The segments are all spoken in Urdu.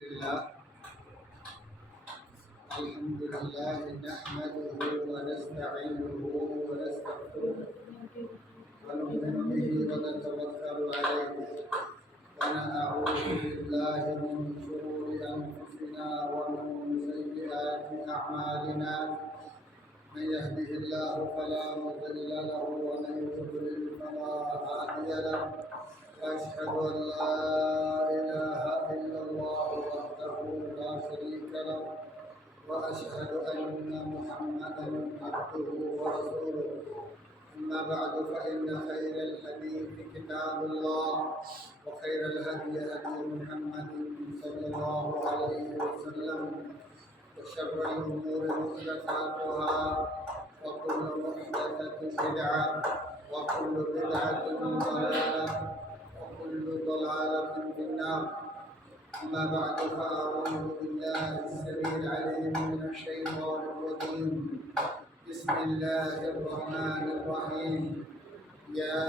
لله الحمد لله نحمده ونستعينه ونستغفره ونؤمن به ونتوكل عليه ونعوذ بالله من شرور انفسنا ومن سيئات اعمالنا من يهده الله فلا مضل له ومن يضلل فلا هادي له واشهد ان لا اله الا الله وحده لا شريك له واشهد ان محمدا عبده ورسوله اما بعد فان خير الحديث كتاب الله وخير الهدي هدي محمد صلى الله عليه وسلم وشر الامور محدثاتها وكل محدثه بدعه وكل بدعه ضلاله وكل ضلالة في النار. أما بعد فأعوذ بالله السميع العليم من الشيطان الرجيم. بسم الله الرحمن الرحيم. يا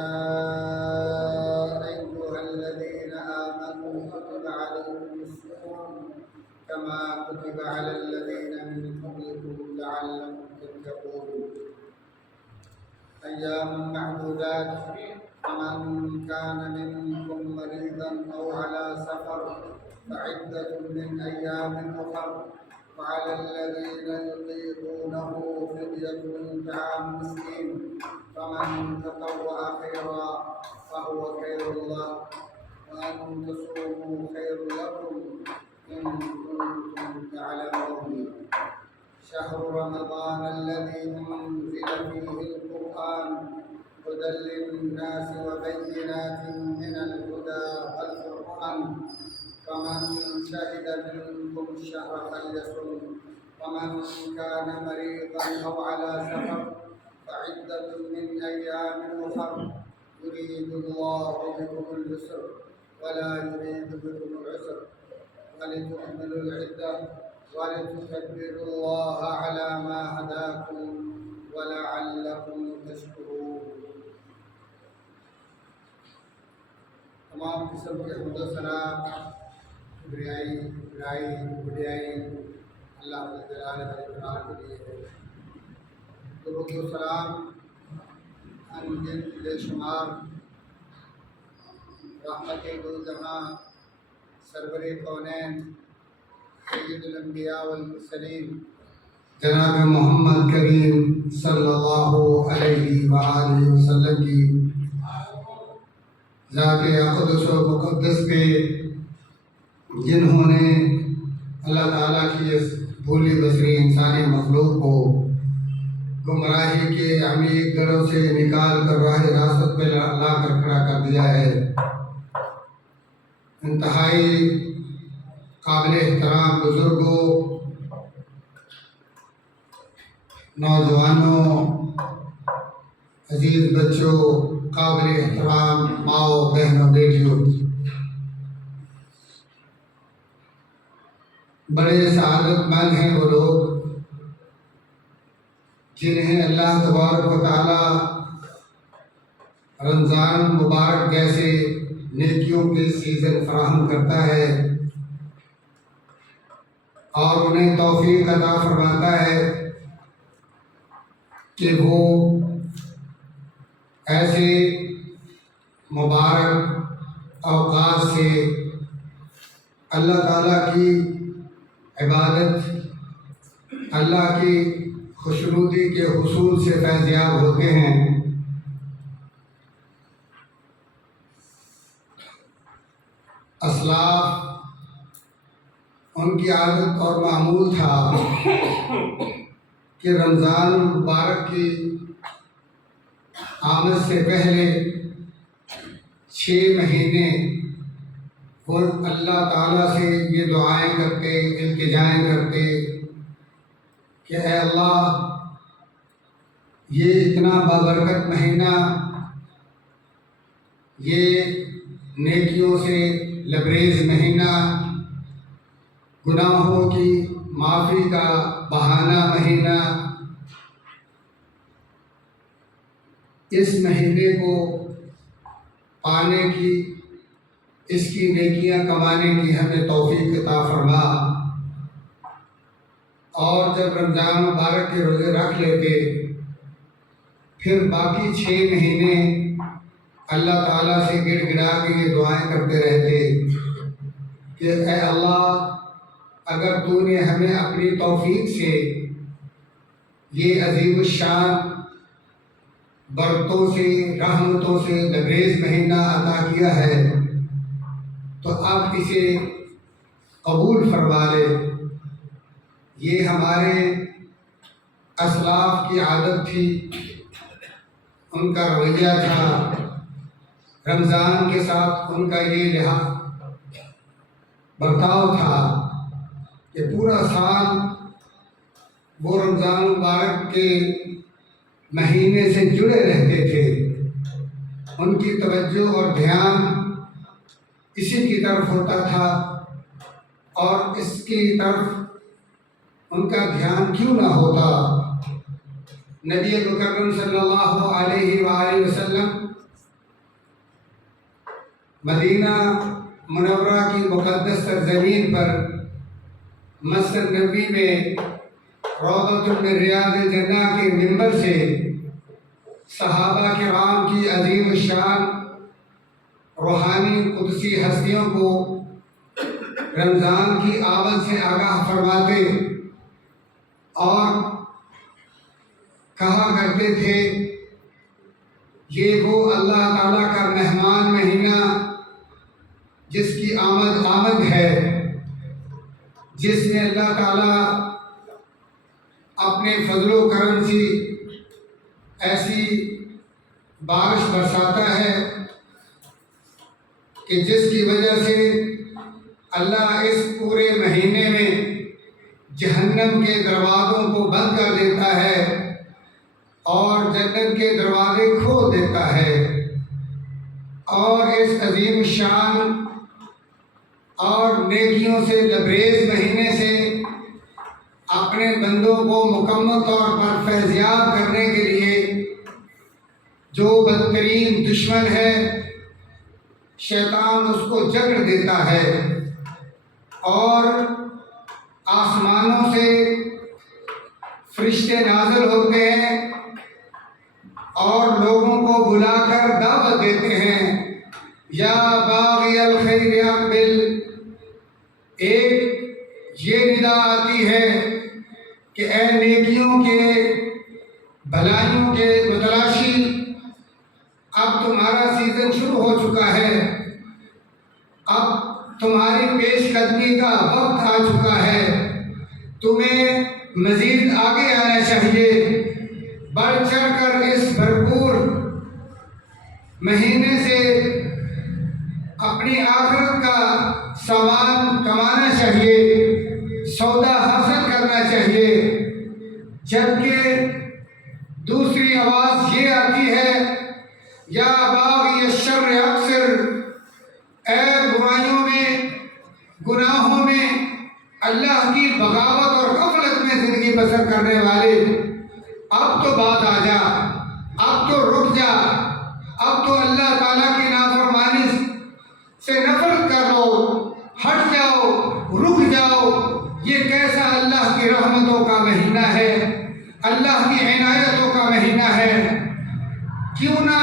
أيها الذين آمنوا كتب عليكم الصيام كما كتب على الذين من قبلكم لعلكم تتقون. أيام معدودات فمن كان منكم مريضا أو على سفر فعدة من أيام أخر وعلى الذين يطيقونه فدية طعام مسكين فمن تطوع خيرا فهو خير له وأن تصوموا خير لكم إن كنتم تعلمون. شهر رمضان الذي أنزل فيه القرآن هدى للناس وبينات من الهدى والفرقان فمن شهد منكم الشهر فليصم ومن كان مريضا أو على سفر فعدة من أيام أخر يريد الله بكم اليسر ولا يريد بكم العسر ولتكملوا العدة ولتكبروا الله على ما هداكم ولعلكم تشكرون. تمام قسم کے حمد و ثنا بڑائی اللہ جلال و اکرام کے لیے ہے. درود و سلام ان بے شمار رحمت دو جہاں سرور کونین سید الانبیاء والمرسلین جناب محمد کریم صلی اللہ علیہ وآلہ وسلم کی ذات اقدس و مقدس پہ جنہوں نے اللہ تعالیٰ کی اس بھولی بصری انسانی مخلوق کو گمراہی کے عمیق گڑھوں سے نکال کر راہ راست پہ لا کر کھڑا کر دیا ہے. انتہائی قابل احترام بزرگوں، نوجوانوں، عزیز بچوں، قابل احترام ماؤں، بہنوں، بیٹیوں، بڑے سعادت مند ہیں وہ لوگ جنہیں اللہ تبارک و تعالی رمضان مبارک جیسے نیکیوں کے سیزن فراہم کرتا ہے اور انہیں توفیق عطا فرماتا ہے کہ وہ ایسے مبارک اوقات سے اللہ تعالیٰ کی عبادت، اللہ کی خوشنودی کے حصول سے فیضیاب ہوتے ہیں. اسلاف ان کی عادت اور معمول تھا کہ رمضان مبارک کی آمد سے پہلے 6 مہینے وہ اللہ تعالیٰ سے یہ دعائیں کرتے، التجائیں کرتے کہ اے اللہ، یہ اتنا بابرکت مہینہ، یہ نیکیوں سے لبریز مہینہ، گناہوں کی معافی کا بہانہ مہینہ، اس مہینے کو پانے کی، اس کی نیکیاں کمانے کی ہمیں توفیق عطا فرما. اور جب رمضان مبارک کے روزے رکھ لیتے پھر باقی 6 مہینے اللہ تعالیٰ سے گڑ گڑا کے یہ دعائیں کرتے رہتے کہ اے اللہ اگر تو نے ہمیں اپنی توفیق سے یہ عظیم الشان برکتوں سے رحمتوں سے لبریز مہینہ عطا کیا ہے تو اب اسے قبول فرما لے۔ یہ ہمارے اسلاف کی عادت تھی، ان کا رویہ تھا، رمضان کے ساتھ ان کا یہ لحاظ برتاؤ تھا کہ پورا سال وہ رمضان مبارک کے مہینے سے جڑے رہتے تھے، ان کی توجہ اور دھیان اسی کی طرف ہوتا تھا، اور اس کی طرف ان کا دھیان کیوں نہ ہوتا۔ نبی مکرم صلی اللہ علیہ وآلہ وسلم مدینہ منورہ کی مقدس سرزمین پر مسجد نبوی میں روضۃ من ریاض الجنہ کے منبر سے صحابہ کرام کی عظیم الشان روحانی قدسی ہستیوں کو رمضان کی آمد سے آگاہ فرماتے اور کہا کرتے تھے یہ وہ اللہ تعالیٰ کا مہمان مہینہ جس کی آمد ہے، جس میں اللہ تعالیٰ اپنے فضل و کرم سے ایسی بارش برساتا ہے کہ جس کی وجہ سے اللہ اس پورے مہینے میں جہنم کے دروازوں کو بند کر دیتا ہے اور جنت کے دروازے کھول دیتا ہے، اور اس عظیم شان اور نیکیوں سے لبریز مہینے سے اپنے بندوں کو مکمل طور پر فیضیاب کرنے کے لیے جو بدترین دشمن ہے شیطان اس کو جکڑ دیتا ہے، اور آسمانوں سے فرشتے نازل ہوتے ہیں اور لوگوں کو بلا کر دعوت دیتے ہیں یا باغی الخیر اقبل۔ ایک یہ ندا آتی ہے کہ اے نیکیوں کے بھلائیوں کے متلاشی، اب تمہارا سیزن شروع ہو چکا ہے، اب تمہاری پیش قدمی کا وقت آ چکا ہے، تمہیں مزید آگے آنا چاہیے، بڑھ چڑھ کر اس بھرپور مہینے سے اپنی آخرت کا سامان کمانا چاہیے، سودا حاصل کرنا چاہیے۔ جبکہ دوسری آواز یہ آتی ہے یا باغی الشر اقصر، اے برائیوں میں گناہوں میں اللہ کی بغاوت اور غفلت میں زندگی بسر کرنے والے، اب تو بات آ جا، اب تو رک جا، اب تو اللہ تعالیٰ کی نافرمانی سے نفرت کر لو، ہٹ جاؤ، رک جاؤ۔ یہ کیسا اللہ کی رحمتوں کا مہینہ ہے، اللہ کی عنایتوں کا مہینہ ہے۔ کیوں نہ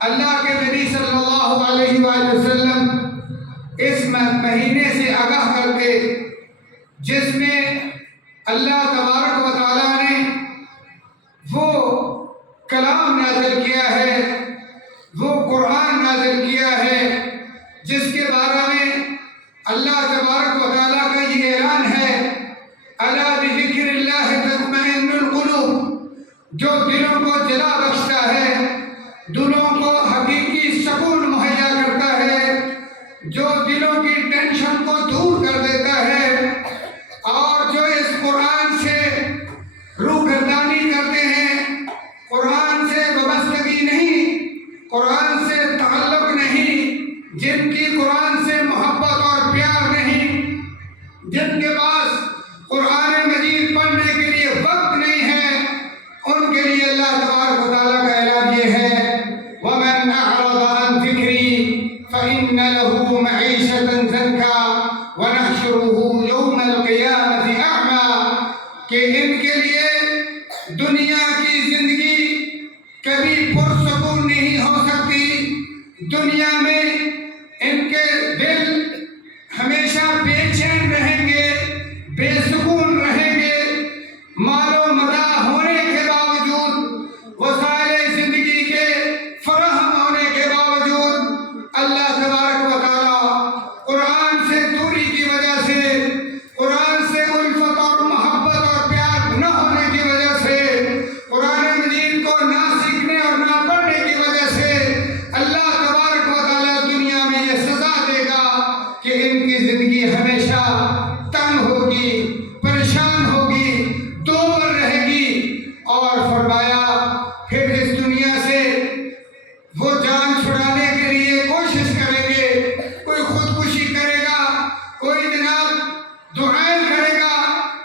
اللہ کے نبی صلی اللہ علیہ وآلہ وسلم اس مہینے سے آگاہ کرتے جس میں اللہ تبارک و تعالیٰ نے وہ کلام نازل کیا ہے، وہ قرآن نازل کیا ہے جس کے بارے میں اللہ تبارک و تعالیٰ کا یہ اعلان ہے الا بذکر اللہ تطمئن القلوب، جو دلوں کو جلا بخشتا ہے، دلوں کو حقیقی سکون مہیا کرتا ہے، جو دلوں کی ٹینشن کو دور کر دیتا ہے، اور جو اس قرآن سے روگردانی کرتے ہیں، قرآن سے وابستگی نہیں، قرآن سے تعلق نہیں، جن کی قرآن سے محبت اور پیار نہیں، جن کے پاس قرآن مجید پڑھنے کے لیے وقت نہیں ہے، ان کے لیے اللہ تبارک و تعالیٰ کا اعلان یہ ہے وَمَنْ أَعْرَضَ عَنْ ذِكْرِي فَإِنَّ لَهُ مَعِيشَةً ضَنْكًا وَنَحْشُرُهُ يَوْمَ الْقِيَامَةِ أَعْمَى۔ بے سکون رہیں گے، مال و متاع ہونے کے باوجود، وسائل زندگی کے فراہم ہونے کے باوجود، اللہ تبارک و تعالیٰ قرآن سے دوری کی وجہ سے، قرآن سے الفت اور محبت اور پیار نہ ہونے کی وجہ سے، قرآن مجید کو نہ سیکھنے اور نہ پڑھنے کی وجہ سے اللہ تبارک و تعالیٰ دنیا میں یہ سزا دے گا کہ ان کی زندگی ہمیشہ تنگ ہوگی، پریشان ہوگی، دوبر رہے گی۔ اور فرمایا پھر اس دنیا سے وہ جان چھڑانے کے لیے کوشش کریں گے، کوئی خودکشی کرے گا، کوئی جناب دعائیں کرے گا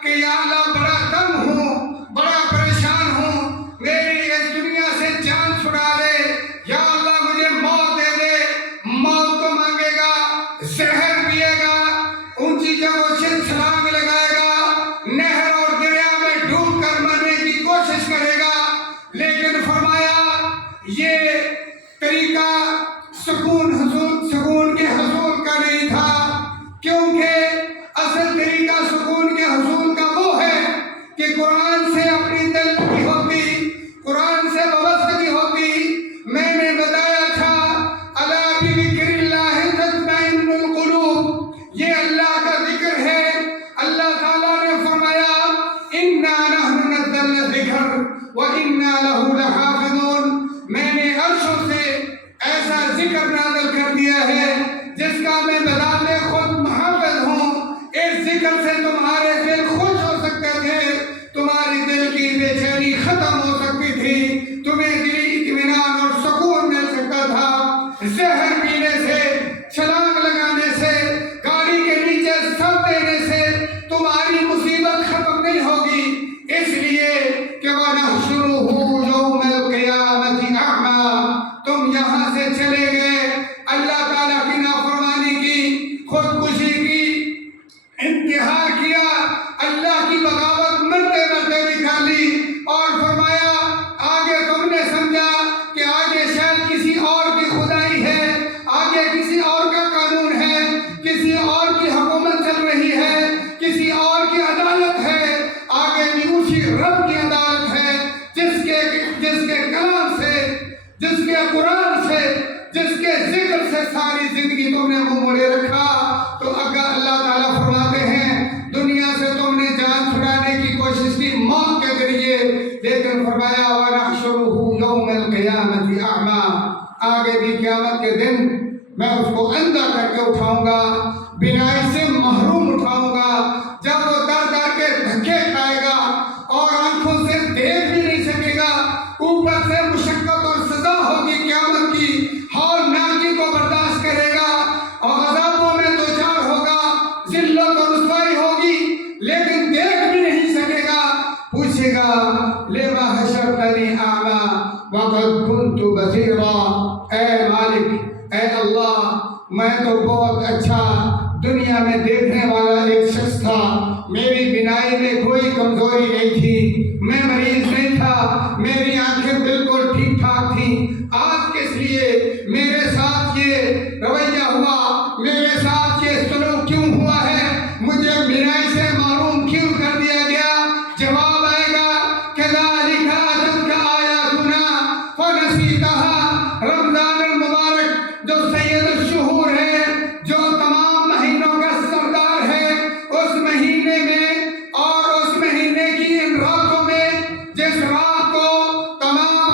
کہ یا اللہ بڑا تنگ ہوں، بڑا پریشان ہوں، میری اس دنیا سے جان چھڑا دے، یا اللہ مجھے موت دے دے۔ موت کو مانگے گا، زہر پیے گا، اونچی جگہوں سے چھلانگ لگائے گا، نہر اور دریا میں ڈوب کر مرنے کی کوشش کرے گا، لیکن فرمایا یہ طریقہ سکون کے حصول کا نہیں تھا، کیونکہ اصل طریقہ سکون کے حصول کا وہ ہے کہ قرآن سے اپنی دل کی ہوتی، قرآن سے وابستگی ہوتی۔ میں نے بتایا تھا الا بذکر اللہ تطمئن القلوب، یہ اللہ کا ذکر ہے۔ اللہ تعالیٰ نے فرمایا انا نحن نزلنا الذکر وانا لہ لحافظون، میں نے عرشوں سے ایسا ذکر نازل کر دیا ہے جس کا میں بذات خود محافظ ہوں۔ اس ذکر سے تمہارے دل خوش ہو سکتے تھے، تمہاری دل کی بے چینی ختم ہو سکتی تھی، تمہیں دلی اطمینان اور سکون مل سکتا تھا۔ زہر پینے سے، چھلانگ لگانے سے، گاڑی کے نیچے سر دینے سے تمہاری مصیبت ختم نہیں ہوگی، اس لیے کہ وَنَحْشُرُهُ يَوْمَ الْقِيَامَةِ أَعْمَىٰ، تم یہاں سے چلے گئے، اللہ تعالیٰ کی نافرمانی کی، خودکشی کی، انتحار کیا، اللہ کی بغاوت مرتے مرتے نکالی، اور فرمایا آگے تم نے سمجھا کہ آگے شاید کسی اور کی خدائی ہے، آگے کسی اور کا قانون ہے، کسی اور کی حکومت چل رہی ہے، کسی اور کی عدالت ہے، آگے بھی اسی رب کی عدالت ہے جس کے کلام سے، جس کے قرآن سے، جس کے ذکر سے ساری زندگی تم نے منہ موڑے رکھا۔ تو اگر اللہ تعالیٰ فرماتے ہیں دنیا سے تم نے جان چھڑانے کی کوشش کی موت کے ذریعے، لیکن فرمایا وَنَحْشُرُهُ يَوْمَ الْقِيَامَةِ أَعْمَىٰ، آگے بھی قیامت کے دن میں اس کو اندھا کر کے اٹھاؤں گا، بینائی سے محروم اٹھاؤں گا، جب وہ در در کے دھکے کھائے گا اور آنکھوں سے دیکھ بھی نہیں سکے گا، اوپر سے مشقت اور سزا ہوگی قیامت کی، ہولناکی کو برداشت کرے گا اور عذابوں میں دوچار ہوگا، ذلت اور رسوائی ہوگی، لیکن دیکھ بھی نہیں سکے گا، پوچھے گا لِمَ حَشَرْتَنِي أَعْمَىٰ وَقَدْ كُنْتُ بَصِيرًا، اے مالک، اے اللہ، میں تو بہت اچھا دنیا میں دیکھنے والا ایک شخص تھا، میری بینائی میں کوئی کمزوری نہیں تھی، میں مریض نہیں تھا، میری آنکھیں بالکل ٹھیک ٹھاک تھیں، آج کس لیے میرے ساتھ یہ رویہ ہوا، میرے ساتھ یہ سلوک کیوں ہوا ہے، مجھے بینائی سے محروم کیوں کر دیا گیا؟ جواب آئے گا كَذَلِكَ أَتَتْكَ آيَاتُنَا فَنَسِيتَهَا، رمضان المبارک جو سید الشہور ہے، جو تمام مہینوں کا سردار ہے، اس مہینے میں اور اس مہینے کی ان راتوں میں جس رات کو تمام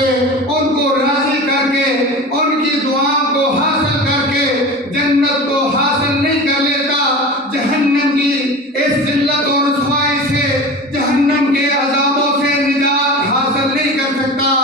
کے ان کو راضی کر کے ان کی دعاؤں کو حاصل کر کے جنت کو حاصل نہیں کر لیتا، جہنم کی اس ذلت اور رسوائی سے، جہنم کے عذابوں سے نجات حاصل نہیں کر سکتا،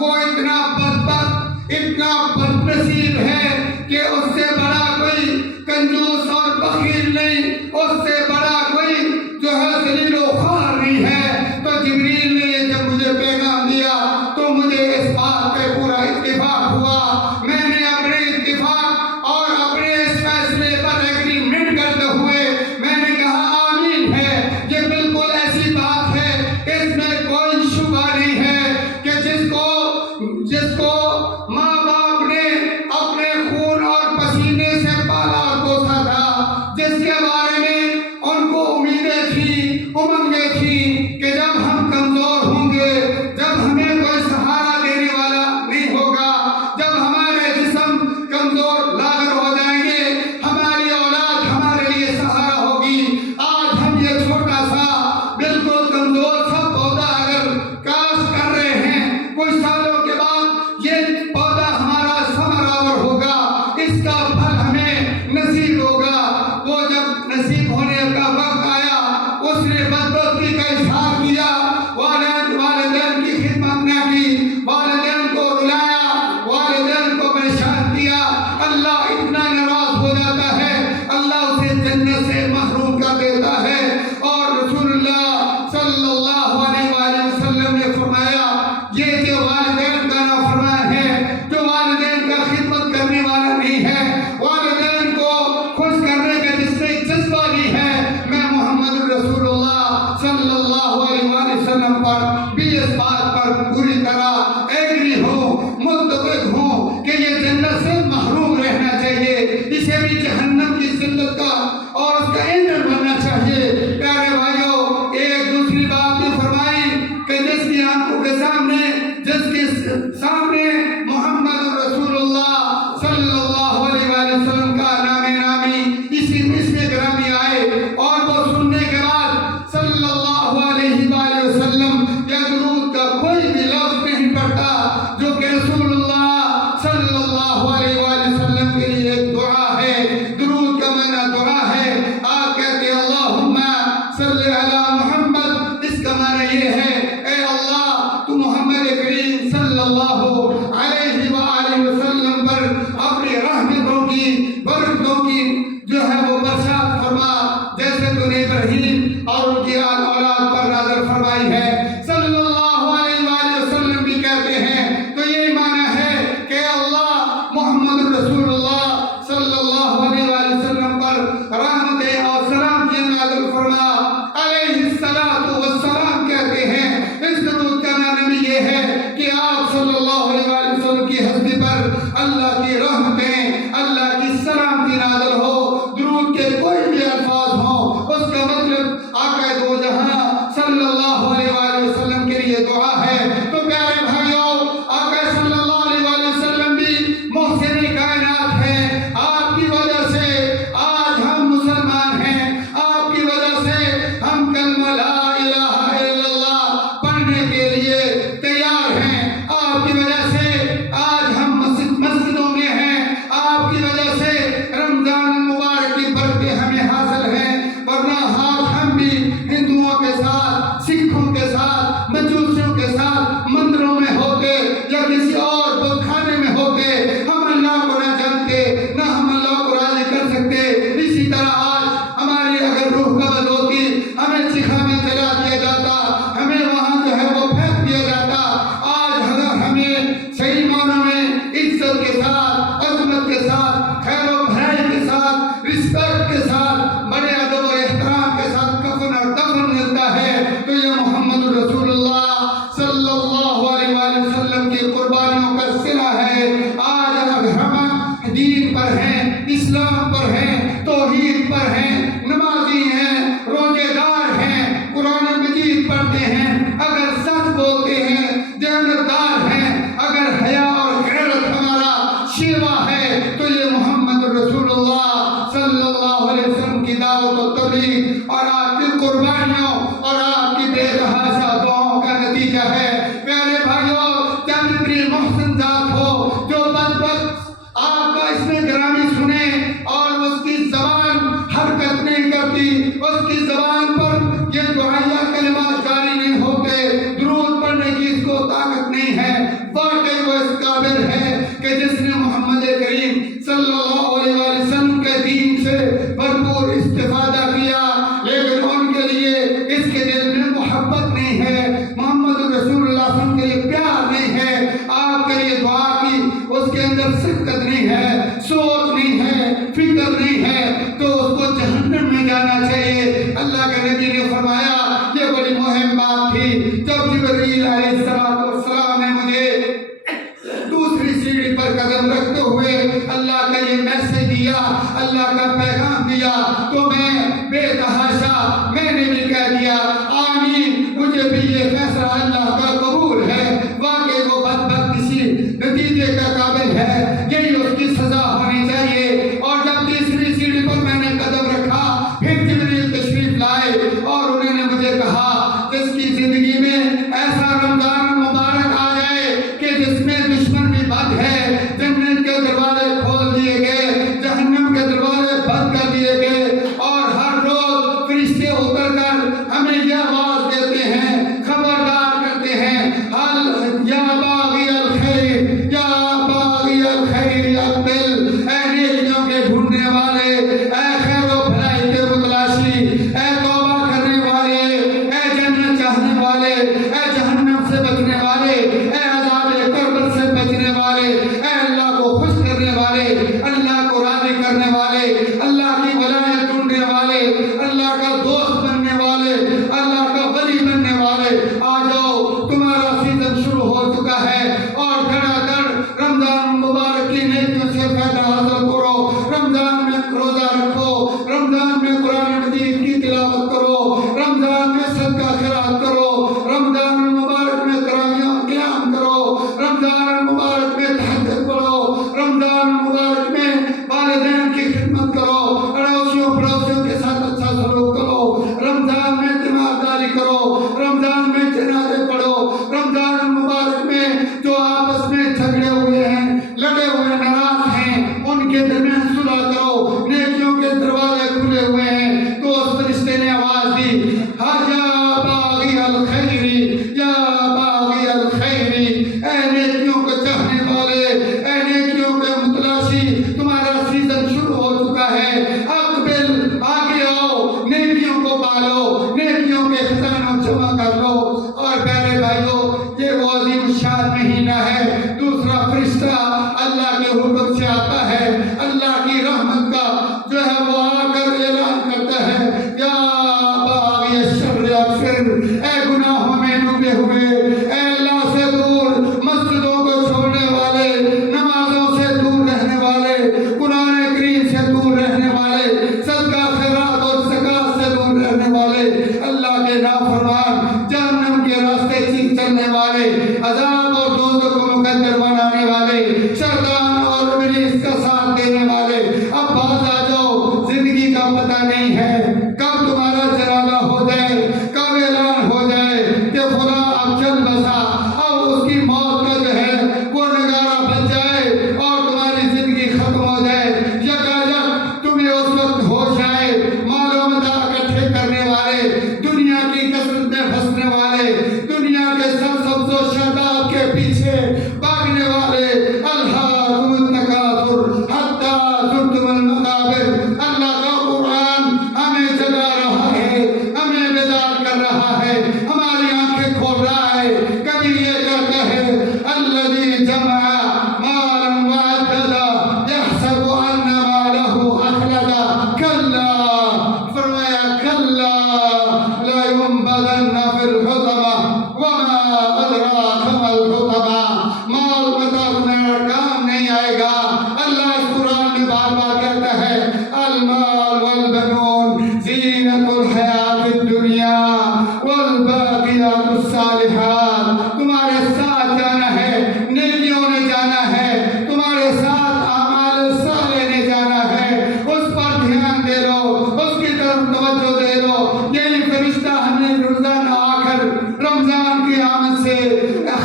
وہ اتنا بدبخت، اتنا بدنصیب ہے کہ اس سے بڑا کوئی کنجوس اور بخیل نہیں، اس سے بڑا کوئی جو ہے ذلیل و خوار نہیں ہے۔ تو جبریل نے یہ جب مجھے پیغام دیا تو مجھے اس بات پہ پورا اتفاق ہوا، میں نے اپنے اتفاق اور اپنے اس فیصلے پر ایگریمنٹ کرتے ہوئے میں نے کہا آمین ہے، یہ بالکل ایسی بات ہے، اس میں کوئی شبہ نہیں ہے کہ جس کو ماں باپ نے اپنے خون اور پسینے سے پالا اور پوسا تھا، جس کے بارے میں ان کو امیدیں تھیں، امنگیں تھیں کہ جب ہم کمزور ہوں گے، جب ہمیں کوئی سہارا دینے والا نہیں ہوگا، جب ہمارے جسم کمزور لاغر ہو جائیں گے، ہماری اولاد ہمارے لیے سہارا ہوگی۔ آج ہم یہ چھوٹا سا بالکل کمزور سا پودا اگر کاشت کر رہے ہیں، کچھ سالوں کے بعد یہ پودا ہمارا ثمرآور ہوگا، اس کا پھل ہمیں نصیب ہوگا۔ وہ جب نصیب ہونے کا وقت آیا، اس نے بدبختی کا اظہار کیا، والدین کی خدمت نہ کی، والدین کو رلایا، والدین کو پریشان کیا، اللہ اتنا ناراض ہو جاتا ہے، اللہ اسے جنت سے محروم کر دیتا ہے۔ اور رسول اللہ صلی اللہ علیہ وآلہ وسلم نے فرمایا، یہ جو والدین کا نافرمان ہے، جو والدین کا خدمت کرنے والا نہیں ہے، والدین کو خوش کرنے کا جس میں جذبہ نہیں ہے، میں محمد رسول اللہ صلی اللہ علیہ وآلہ وسلم پر بھی اس بات پر پوری طرح ایگری ہوں، متفق ہوں کہ یہ جنت سے محروم رہنا چاہیے، اسے بھی جہنم کی ذلت کا اور اس کا ایندھن بننا چاہیے۔ پیارے بھائیوں، ایک دوسری بات بھی فرمائی کہ جس کی آنکھوں کے سامنے، جس کے سامنے محمد رسول اللہ صلی اللہ علیہ وآلہ وسلم کا نام نامی اسم گرامی آئے اور وہ سننے کے بعد صلی اللہ علیہ وآلہ وسلم یا درود کا کوئی بھی لفظ نہیں پڑھتا، جو کہ رسول اللہ صلی اللہ علیہ وآلہ وسلم کے لیے ایک دعا ہے۔ درود کا معنی دعا ہے، آپ کہتے ہیں اللہم صلی علی محمد، اس کا معنی یہ ہے اے اللہ تو محمد کریم صلی اللہ علیہ وآلہ وسلم پر اپنی رحمتوں کی، برکتوں کی جو ہے وہ برسات فرما، جیسے تو نے ابراہیم اور ان کی اولاد پر نازل فرمائی ہے۔ صلی اللہ علیہ وآلہ وسلم بھی کہتے ہیں تو یہی معنی ہے کہ اللہ محمد رسول اللہ صلی اللہ علیہ وآلہ وسلم پر رحمتیں اور سلامتیاں نازل فرما، علیہ الصلاۃ والسلام کہتے ہیں۔ اس درود کا معنی بھی یہ ہے کہ آپ صلی اللہ علیہ وآلہ وسلم کی ہستی پر اللہ کی رحمتیں، اللہ کی سلامتی نازل ہو۔ درود کے کوئی بھی الفاظ ہوں، اس کا مطلب آقا دو جہاں صلی اللہ علیہ وآلہ وسلم کے لیے دعا ہے۔ تو پیارے بھائیوں، آقا صلی اللہ علیہ وآلہ وسلم بھی محسن کائنات ہیں، آپ کی وجہ سے آج ہم مسلمان ہیں، آپ کی وجہ سے ہم کلمہ لا الہ الا اللہ پڑھنے کے لیے تیار ہیں، آپ کی وجہ سے آج ہم مسجدوں میں ہیں، آپ کی وجہ سے رمضان مبارک کی برکتیں ہمیں حاصل ہیں، ورنہ ہاتھ ہم بھی ہندوؤں کے ساتھ، سکھوں کے ساتھ، مجوسیوں کے ساتھ مندروں میں ہوتے یا کسی اور بت خانے میں ہوتے، ہم اللہ کو نہ جانتے، نہ ہم اللہ کو راضی کر سکتے۔ اسی طرح آج ہماری اگر روح قبض ہوتی، ہمیں سکھا میں جلا دیا جاتا، ہمیں وہاں جو ہے وہ پھینک دیا جاتا۔ آج اگر ہمیں صحیح معنوں میں عزت کے ساتھ، عظمت کے ساتھ، خیر و بھلائی کے ساتھ، رسپیکٹ کے ساتھ، بڑے ادب و احترام کے ساتھ کفن اور دفن ملتا ہے، تو یہ محمد رسول اللہ صلی اللہ علیہ وآلہ وسلم کی قربانیوں کا صلہ ہے۔ آج اگر ہم دین پر ہیں، اسلام پر ہیں، توحید پر ہیں، نمازی ہیں، روزے دار ہیں، قرآن مجید پڑھتے ہیں، اگر سچ بولتے ہیں، دیانتدار ہیں، اگر حیا اور غیرت ہمارا شیوا ہے، تو یہ محمد رسول اللہ صلی اللہ علیہ وسلم کی دعوت و تبلیغ اور آپ کی قربانیوں اور آپ کی بے تحاشا دعاؤں کا نتیجہ ہے۔ پیارے بھائیوں، چند قابل ہے کہ جس نے محمد کریم صلی اللہ علیہ وسلم کے دین سے بھرپور استفادہ کیا لیکن ان کے لیے اس کے دل میں محبت نہیں ہے، محمد رسول اللہ صلی اللہ علیہ وسلم کے لیے پیار نہیں ہے، آپ کے لیے دعا کی اس کے اندر صدق نہیں ہے، سوچ نہیں ہے، فکر نہیں ہے، تو اس کو جہنم میں جانا چاہیے۔ اللہ کے نبی نے فرمایا یہ بڑی مہم بات تھی جب جبرائیل علیہ السلام نے مجھے دوسری سیڑھی پر قدم رکھتے ہوئے اللہ کا یہ میسج دیا، اللہ کا پیغام دیا، تو میں بے تحاشا میں نے بھی کہہ دیا آمین، مجھے بھی یہ فیصلہ اللہ کا قبول ہے، واقعی وہ بدبخت کسی نتیجے کا قابل ہے، یہی اس کی سزا ہونی چاہیے۔ اور جب تیسری سیڑھی پر میں نے قدم رکھا پھر جبریل تشریف لائے اور انہوں نے مجھے کہا جس کی زندگی میں ایسا رمضان مبارک آ جائے کہ جس میں دشمن بھی بد ہے، جنت کے دروازے کھول دیے گئے، جہنم کے دروازے بند کر دیے گئے، اور ہر روز فرشتے اتر کر ہمیں یہ آواز دیتے ہیں، خبردار کرتے ہیں، حل یا باغی الخیر یا باغی الخیر اقبل، اے نیکیوں کے ڈھونڈنے والے، اے خیر و بھلائی کے متلاشی، اے توبہ کرنے والے، اے جنت چاہنے والے، اے جہنم سے بچنے والے، اے عذاب قبر سے بچنے والے، اے اللہ کو خوش کرنے والے، اللہ کو راضی کرنے والے، اللہ کی ولایت ڈھونڈنے والے، اللہ کا دوست بننے والے، اللہ کا ولی بننے والے، آ جاؤ تمہارا سیزن شروع ہو چکا ہے اور دھڑا دھڑ رمضان مبارک کی نیکیوں سے فائدہ حاصل کرو، رمضان میں روزہ رکھو، رمضان میں قرآن مجید کی تلاوت کرو، رمضان میں صدقہ خیرات کرو، رمضان مبارک میں تراویح قیام کرو، رمضان مبارک میں تہجد پڑھو، رمضان مبارک میں والدین کی خدمت کرو، اڑوسیوں پڑوسیوں کے ساتھ اچھا سلوک کرو، رمضان میں تیمارداری کرو، رمضان میں جنازے پڑھو، رمضان مبارک میں جو آپس میں جھگڑے ہوئے ہیں، لڑے ہوئے ناراض ہیں، ان کے درمیان صلح کرو، نیکیوں کے دروازے کھلے ہوئے ہیں۔ تو اس فرشتے نے آواز دی یا باغی الخیر یا باغی الخیر، اے نیکیوں کے چاہنے والے، اے نیکیوں کے متلاشی، تمہارا سیزن شروع ہو چکا ہے، اقبل آگے آؤ، نیکیوں کو پالو، نیکیوں کے خزانوں جمع کر لو۔ اور پیارے بھائیوں یہ وہ عظیم شان مہینہ ہے، دوسرا فرشتہ اللہ کے حکم سے آتا ہے، اللہ کی رحمت کا جو ہے وہ آ کر اعلان کرتا ہے یا باغی الشر اغفر، اے گناہوں میں ڈوبے ہوئے، اے اللہ سے دور، مسجدوں کو چھوڑنے والے، نمازوں سے دور رہنے والے، قرآن کریم سے دور رہنے والے، صدقہ خیرات اور زکات سے دور رہنے والے، اللہ کے نافرمان، جہنم کے راستے چلنے والے، عذاب اور دوزخ کو مقدر بنانے والے، شیطان اور ابلیس کا ساتھ دینے والے، اب باز آ جاؤ، زندگی کا پتہ نہیں ہے کب تمہارا جنازہ ہو جائے، کب اعلان ہو جائے کہ فلاں اب چل بسا، اب اس کی موت کا جو ہے وہ نگارہ بج جائے اور تمہاری زندگی ختم ہو جائے، یکایک تمہیں اس وقت ہوش آئے، مال و متاع اکٹھے کرنے والے، دنیا کی کثرت میں پھنسنے والے، دنیا کے سرسبز و شاداب کے پیچھے بھاگنے والے، الہاکم التکاثر حتی زرتم المقابر، اللہ کا قرآن ہمیں جگا رہا ہے، ہمیں بیدار کر رہا ہے، ہماری آنکھیں کھول رہا ہے، کبھی یہ کہتا ہے الذی جمع مالا وعددا یحسب ان مالہ اخلدا، کلا، فرمایا کلا لینبذن فی الحطمہ وما ادراک ما الحطمہ، مال متاع تمہارا کام نہیں آئے گا۔ اللہ اس قرآن میں بار بار کہتا ہے المال والبنون زینت الحیات الدنیا والباقیات الصالحات، تمہارے ساتھ جانا ہے، نیکیوں نے جانا ہے، تمہارے ساتھ اعمال صالح نے جانا ہے، اس پر دھیان دے لو، اس کی طرف توجہ دے لو۔ یہی فرشتہ ہمیں روزانہ آ کر رمضان کی آمد سے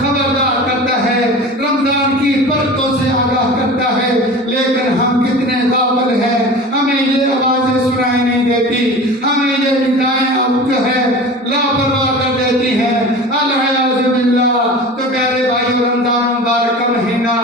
خبردار کرتا ہے، رمضان کی برکتوں سے آگاہ کرتا ہے، لیکن ہم کتنے غافل ہیں، ہمیں یہ آوازیں سنائی نہیں دیتی، ہمیں یہ ندائیں اب جو ہے لاپرواہ کر دیتی ہیں، العیاذ باللہ۔ تو پیارے بھائی رمضان مبارک کا مہینہ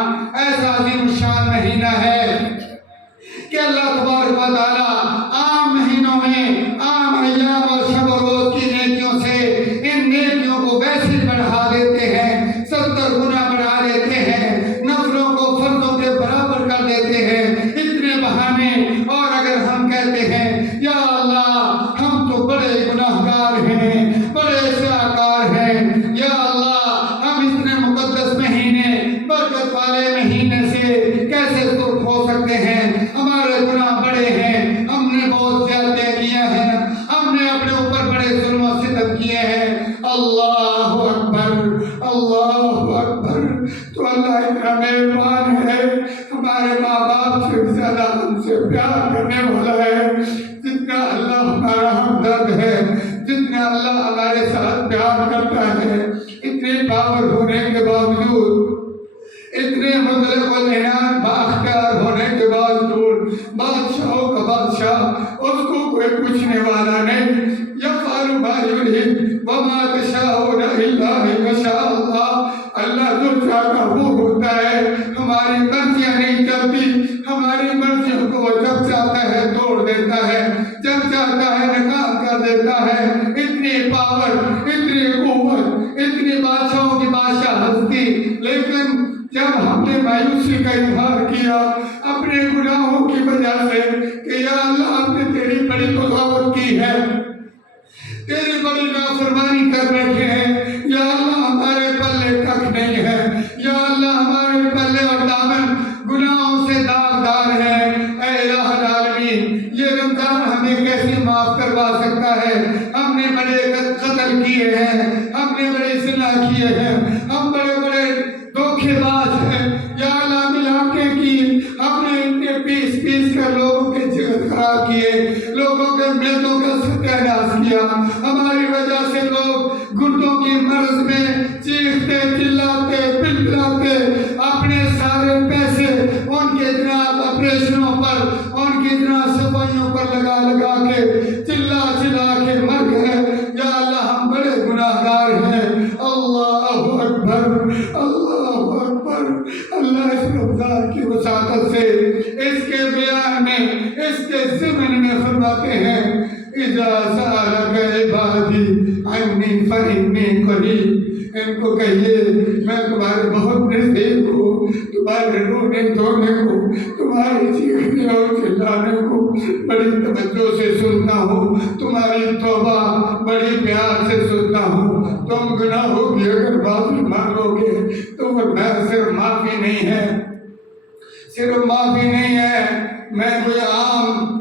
تو اللہ اتنا مہربان ہے، ہمارے ماں باپ سے زیادہ ہم سے پیار کرنے والا ہے، جتنا اللہ ہمارا ہمدرد ہے، جتنا اللہ ہمارے ساتھ پیار کرتا ہے، اتنے پاور ہونے کے باوجود، اتنے مطلق العنان بااختیار ہونے کے باوجود، بادشاہوں کا بادشاہ، اس کو کوئی پوچھنے والا نہیں، یفعل ما یرید وما تشاءون الا ان یشاء اللہ، اللہ جو چاہتا وہ ہوتا ہے، ہماری مرضیاں نہیں چلتی، ہماری مرضیوں کو جب چاہتا ہے توڑ دیتا ہے، جب چاہتا ہے ناکام کر دیتا ہے، اتنی پاور، اتنی قوت، اتنی بادشاہوں کی بادشاہ ہستی، لیکن جب ہم نے مایوسی کا اظہار کیا اپنے گناہوں کی وجہ سے کہ یا اللہ ہم نے تیری بڑی بغاوت کی ہے، تیری بڑی نافرمانی کر رکھے ہیں، یا اللہ ہمارے پلے تک نہیں ہے، یا اللہ ہمارے پلے اور دامن گناہوں سے داغدار ہے، اے الہ العالمین یہ رمضان ہمیں کیسے معاف کروا سکتا ہے؟ ہم نے بڑے قتل کیے ہیں، ہم نے بڑے زنا کیے ہیں، ہم بڑے بڑے دھوکے باز ہیں، یا اللہ ملاوٹیں کی، ہم نے اتنے پیس پیس کر لوگوں کے جگر خراب کیے، لوگوں کے معدوں کا ستیہ ناش کیا، ہماری وجہ سے لوگ گردوں کی مرض میں چیختے چلاتے پلپلاتے اپنے سارے پیسے ان کے جناب آپریشنوں پر، ان کی جناب صفائیوں پر لگا لگا کے چلا چلا کے مر گئے، یا اللہ ہم بڑے گناہگار ہیں، اللہ اکبر، اللہ اکبر، اللہ اس رمضان کی وسعت سے اس کے بیان میں، اس کے ضمن میں فرماتے ہیں اذا سألك عبادی عنی فإنی قریب، ان کو کہیے میں تمہارے بہت نزدیک ہوں، تمہارے رونے دھونے کو، تمہاری چیخنے اور چلانے کو بڑی توجہ سے سنتا ہوں، تمہاری توبہ بڑی پیار سے سنتا ہوں، تم گناہوں کی اگر معافی مانگو گے تو میں صرف معافی نہیں ہے، صرف معافی نہیں ہے، میں کوئی عام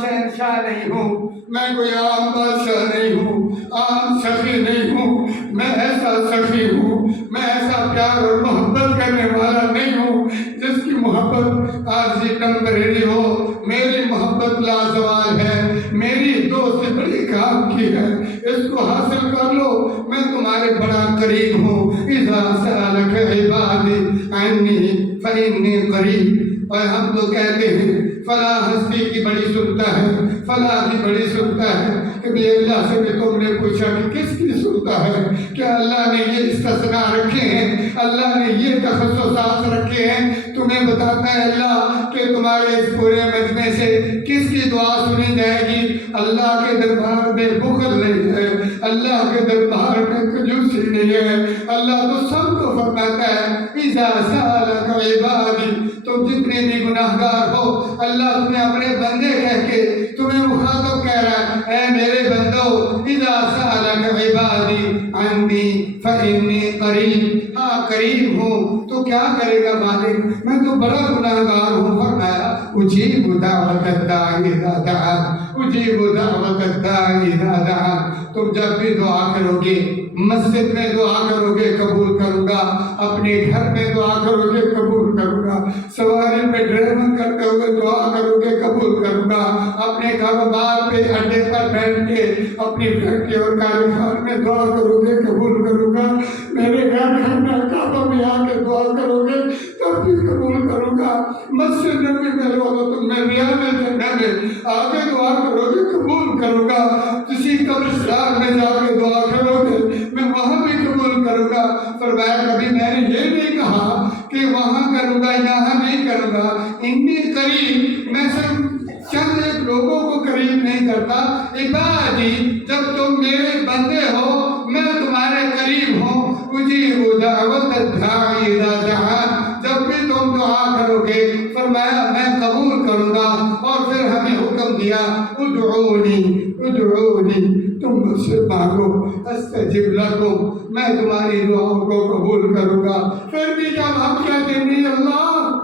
شہنشاہ نہیں ہوں، میں کوئی عام بادشاہ نہیں ہوں، عام سخی نہیں ہوں، میں ایسا سخی ہوں، میں ایسا پیار اور محبت کرنے والا نہیں ہوں جس کی محبت عارضی ٹمپریری ہو، میری محبت لازوال ہے، میری دوست سے بڑی کام کی ہے، اس کو حاصل کر لو، میں تمہارے بڑا قریب ہوں، اذا سألک عبادی عنی فإنی قریب۔ اور ہم تو کہتے ہیں فلاں ہستی کی بڑی سنتا ہے، فلاں کی بڑی سنتا ہے، کہ اللہ سے بھی تم نے پوچھا کہ کس کی سنتا ہے؟ کیا اللہ نے یہ استثناء رکھے ہیں، اللہ نے یہ تخصصات رکھے ہیں؟ تمہیں بتاتا ہے اللہ کہ تمہارے اس پورے مجمع سے کس کی دعا سنی جائے گی؟ اللہ کے دربار میں بخل نہیں ہے، اللہ کے دربار میں کنجوسی نہیں ہے، اللہ تو سب کو فرماتا ہے اذا سألک عبادی، تم جتنے بھی گناہگار ہو، اللہ تمہیں اپنے بندے کہہ کے تمہیں مخاطب کہہ رہا ہے، اے میرے بندو اذا سألک عبادی عنی فإنی قریب، ہاں قریب ہوں، تو کیا کرے گا مالک؟ میں تو بڑا گناہگار ہوں، فرمایا اجیب دعوت الداعی اذا دعان، اجیب دعوت الداعی اذا دعان، تم جب بھی دعا کرو گے، مسجد میں دعا کرو گے قبول کروں گا، اپنے گھر میں دعا کرو گے قبول کروں گا، سواری میں ڈرائیونگ کرتے ہوئے دعا کرو گے قبول کروں گا، اپنے کاروبار پہ اڈے پر بیٹھ کے اپنی فیکٹری اور کاروبار میں دعا کرو گے قبول کروں گا، میرے گھر خانہ کعبہ میں آ کے دعا کرو گے تب بھی قبول کروں گا، مسجد نبی میں لوگوں تم میں ریاض جنہ میں آگے دعا کرو گے قبول کروں گا، کسی قبرستان میں جا کے دعا کرو گے میں وہاں بھی قبول کروں گا۔ فرمایا کبھی میں نے یہ نہیں کہا کہ وہاں کروں گا یہاں نہیں کروں گا، انی قریب، میں صرف چند ایک لوگوں کو قریب نہیں کرتا، عبادی جب تم میرے بندے ہو میں تمہارے قریب ہوں، اجیب دعوت الداعی اذا دعان، جب بھی تم دعا کرو گے فرمایا میں قبول کروں گا، اور پھر ہمیں حکم دیا ادعونی ادعونی، تم مجھ سے مانگو استجب لکم، میں تمہاری دعاؤں کو قبول کروں گا۔ پھر بھی جب ہم کہتے ہیں نہیں اللہ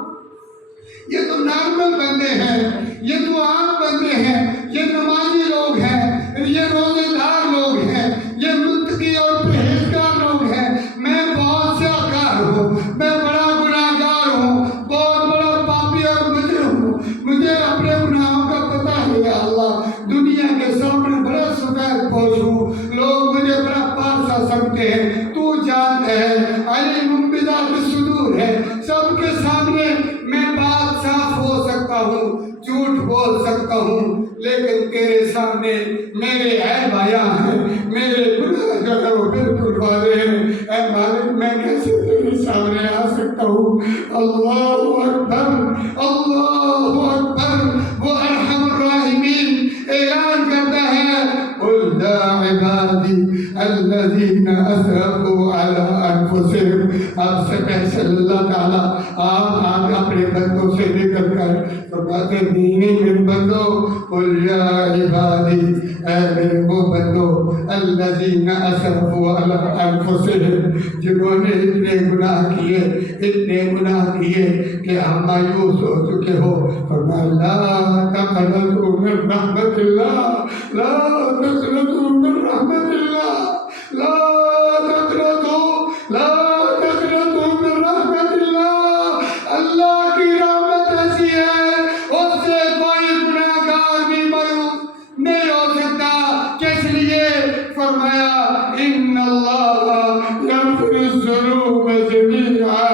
یہ تو نارمل بندے ہیں، یہ تو عام بندے ہیں، یہ نمازی لوگ ہیں، یہ روزے دار لوگ ہیں، یہ متقی اور پرہیزگار لوگ ہیں، میں بہت سیاکار ہوں، میں ہوں، لیکن تیرے سامنے میرے عیب آیا ہے، میرے گناہ جو ہے وہ بالکل واضح ہیں۔ اے مالک میں کیسے تیرے سامنے آ سکتا ہوں؟ اللہ اکبر، اللہ اکبر۔ وہ ارحم الراحمین اعلان کرتا ہے، قل یا عبادی الذین اسرفوا علی انفسہم۔ آپ سے پہلے اللہ تعالیٰ آپ آج اپنے بندوں سے نکل کر فرماتے ہیں میرے بندو، قل یا عبادی، اے میرے وہ بندو، الذین اسرفوا علی انفسہم، جنہوں نے اتنے گناہ کیے کہ ہم مایوس ہو چکے ہو۔ فرمایا لا تقنطوا من رحمت اللہ، لا تقنطوا من رحمت اللہ، لا تقنطوا من رحمت اللہ۔ اللہ کی رحمت ایسی ہے، اس سے کوئی گناہ گار بھی مایوس نہیں ہو سکتا۔ کس لیے؟ فرمایا ان اللہ یغفر الذنوب جمیعا،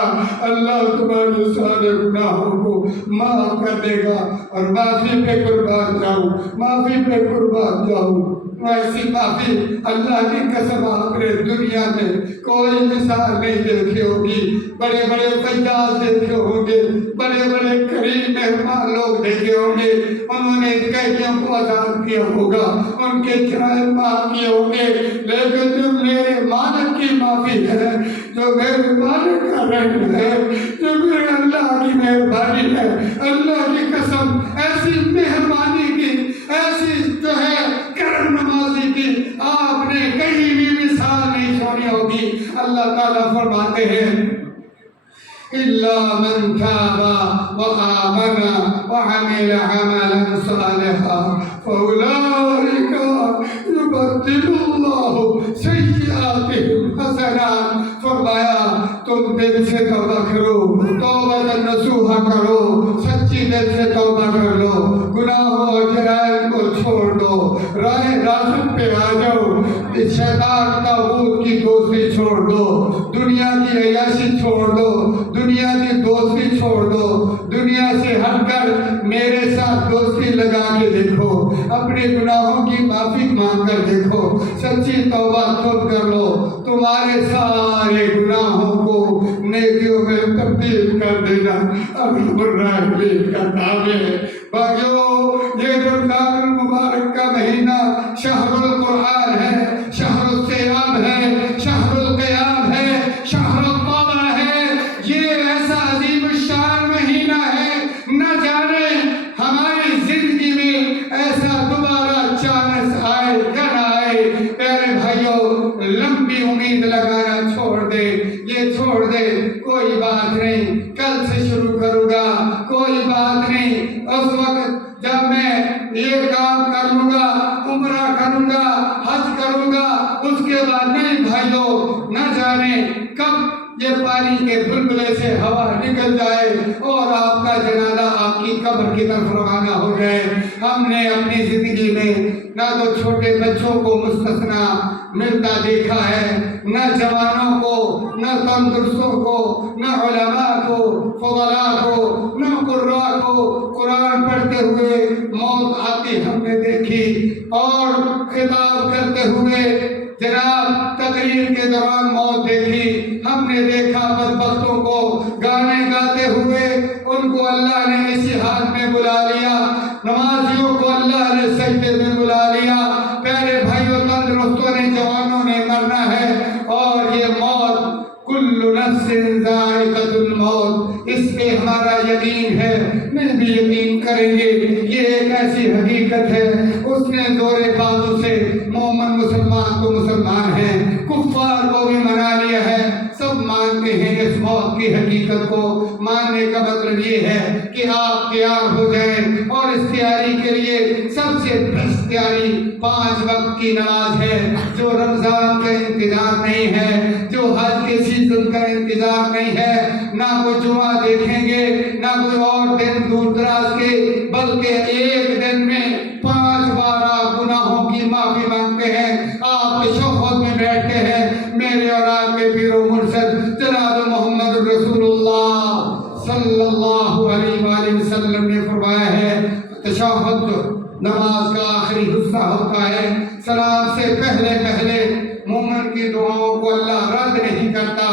اللہ تمہارے سارے گناہوں کو معاف کر دے گا۔ اور معافی پہ قربان جاؤں، معافی پہ قربان جاؤں۔ ایسی معافی اللہ کی قسم آپ نے دنیا میں کوئی مثال نہیں دیکھی ہوگی۔ بڑے بڑے فیاض دیکھے ہوں گے، بڑے بڑے کریم مہمان لوگ دیکھے ہوں گے، انہوں نے قیدیوں کو آزاد کیا ہوگا، ان کے جرائم معاف کیے ہوں گے، لیکن جو میرے مالک کی معافی ہے، جو میرے مالک کا رحم ہے، جو میرے اللہ کی مہربانی ہے، اللہ کی قسم ایسی مہربانی کی، ایسی جو ہے کرم نوازی کی آپ نے کہیں بھی مثال نہیں سنی ہوگی۔ اللہ تعالیٰ فرماتے ہیں إِلَّا مَنْ تَابَ وَآمَنَ وَعَمِلَ عَمَلًا صَالِحًا فَأُولَئِكَ يُبَدِّلُ اللَّهُ سَيِّئَاتِهِمْ حَسَنَاتٍ۔ فرمایا تم دل سے توبہ کرو، توبہ نصوحہ کرو، سچی دل سے توبہ کر لو، گناہوں اور جرائم کو چھوڑ دو، راہ راست پہ آ جاؤ، شیطان طاغوت کی دوستی چھوڑ دو، دنیا کی عیاشی چھوڑ دو، دنیا کی دوستی چھوڑ دو، دنیا سے ہٹ کر میرے ساتھ دوستی لگا کے دیکھو، اپنے گناہوں کی معافی مانگ کر دیکھو، سچی توبہ تم کر لو، تمہارے سارے گناہوں کو نیکیوں میں تبدیل کر دینا ارحم الراحمین کا کام ہے۔ بھائیو، یہ رمضان المبارک کا مہینہ شہر القرآن ہے، شہر الصیام ہے، شہر القیام ہے، شہر التوبہ ہے۔ یہ ایسا عظیم الشان مہینہ ہے، نہ جانے ہماری زندگی میں ایسا دوبارہ چانس آئے یا نہ آئے۔ پیارے بھائیو، لمبی امید لگانا چھوڑ دے، یہ چھوڑ دے، کوئی بات نہیں، کل سے شروع کروں گا، کوئی بات نہیں، اس وقت جب میں یہ کام کر لوں گا، عمرہ کروں گا، حج کروں گا، اس کے بعد نہیں بھائیو، نہ جانے کب یہ پانی کے بلبلے سے ہوا نکل جائے اور آپ کا جنازہ آپ کی قبر کی طرف روانہ ہو جائے۔ ہم نے اپنی زندگی میں نہ تو چھوٹے بچوں کو مستثنا ملتا دیکھا ہے، نہ جوانوں کو، نہ تندرستوں کو، نہ علماء کو، فضلاء کو، نہ قراء کو قرآن پڑھتے ہوئے موت آتی ہم نے دیکھی، اور خطاب کرتے ہوئے جناب تقریر کے دوران موت دیکھی۔ ہم نے دیکھا بدبختوں کو گانے گاتے ہوئے، ان کو اللہ نے اسی حال میں بلا لیا، نمازیوں کو اللہ نے سجدے میں بلا لیا۔ پیارے بھائیوں، تندرستوں نے، جوانوں نے مرنا ہے، اور یہ موت کل نفس ذائقۃ الموت، اس پہ ہمارا یقین ہے، میں بھی یقین کریں گے۔ یہ ایک ایسی حقیقت ہے، اس نے زور بازو سے مومن مسلمان کو مسلمان ہیں، کفار کو بھی منا لیا ہے، سب مانتے ہیں اس موت کی حقیقت کو۔ ماننے کا مطلب یہ ہے کہ آپ تیار ہو جائیں، اور اس تیاری کے لیے سب سے بہتر تیاری 5 وقت کی نماز ہے۔ جو رمضان کا انتظار نہیں ہے، جو حج کے سیزن کا انتظار نہیں ہے، نہ کوئی جمعہ دیکھیں گے، نہ کوئی اور دن دور دراز کے، بلکہ ایک دن میں 5 بار آپ گناہوں کی معافی مانگتے ہیں، آپ کے شوقت میں بیٹھتے ہیں۔ میرے اور آپ کے پیر و مرشد جناب محمد رسول اللہ صلی اللہ علیہ وآلہ وسلم نے فرمایا ہے، تشہد نماز کا آخری حصہ ہوتا ہے، سلام سے پہلے پہلے مومن کی دعاؤں کو اللہ رد نہیں کرتا،